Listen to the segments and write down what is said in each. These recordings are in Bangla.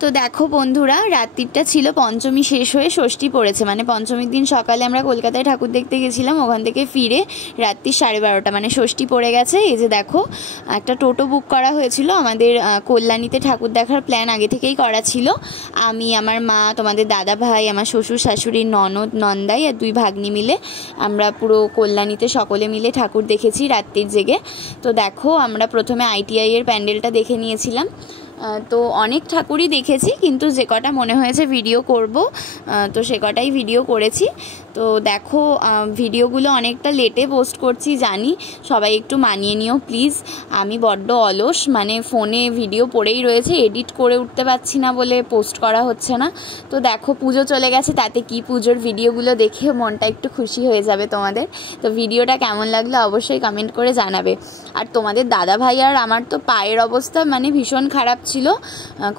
তো দেখো বন্ধুরা, রাত্রিটা ছিল পঞ্চমী শেষ হয়ে ষষ্ঠী পড়েছে, মানে পঞ্চমীর দিন সকালে আমরা কলকাতায় ঠাকুর দেখতে গেছিলাম, ওখান থেকে ফিরে রাত্রি 12:30 মানে ষষ্ঠী পড়ে গেছে। এই যে দেখো, একটা টোটো বুক করা হয়েছিল, আমাদের কল্যাণীতে ঠাকুর দেখার প্ল্যান আগে থেকেই করা ছিল। আমি, আমার মা, তোমাদের দাদা ভাই, আমার শ্বশুর শাশুড়ি, ননদ নন্দাই আর 2 ভাগ্নি মিলে আমরা পুরো কল্যাণীতে সকলে মিলে ঠাকুর দেখেছি রাত্রির জেগে। তো দেখো, আমরা প্রথমে ITI এর প্যান্ডেলটা দেখে নিয়েছিলাম। তো অনেক ঠাকুরই দেখেছি, কিন্তু যে কটা মনে হয়েছে ভিডিও করব তো সে কটাই ভিডিও করেছি। তো দেখো, ভিডিওগুলো অনেকটা লেটে পোস্ট করছি জানি, সবাই একটু মানিয়ে নিও প্লিজ। আমি বড্ড অলস, মানে ফোনে ভিডিও পড়েই রয়েছে, এডিট করে উঠতে পারছি না বলে পোস্ট করা হচ্ছে না। তো দেখো, পুজো চলে গেছে, তাতে কি পুজোর ভিডিওগুলো দেখে মনটা একটু খুশি হয়ে যাবে তোমাদের। তো ভিডিওটা কেমন লাগলো অবশ্যই কমেন্ট করে জানাবে। আর তোমাদের দাদা ভাই আর আমার তো পায়ের অবস্থা মানে ভীষণ খারাপ ছিল।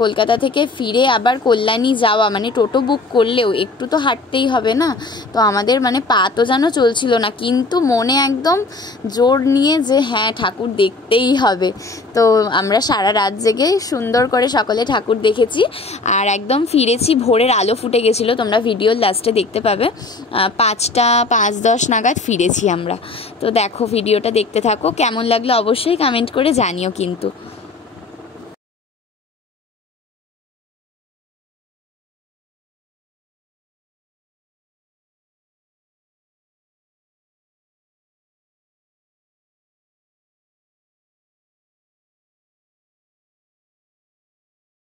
কলকাতা থেকে ফিরে আবার কল্যাণী যাওয়া, মানে টোটো বুক করলেও একটু তো হাঁটতেই হবে না। তো আমাদের মানে পা তো যেন চলছিল না, কিন্তু মনে একদম জোর নিয়ে যে হ্যাঁ, ঠাকুর দেখতেই হবে। তো আমরা সারা রাত জেগে সুন্দর করে সকলে ঠাকুর দেখেছি, আর একদম ফিরেছি ভোরের আলো ফুটে গেছিলো, তোমরা ভিডিওর লাস্টে দেখতে পাবে। 5টা 5:10 নাগাদ ফিরেছি আমরা। তো দেখো, ভিডিওটা দেখতে থাকো, কেমন লাগলো অবশ্যই কমেন্ট করে জানিও কিন্তু।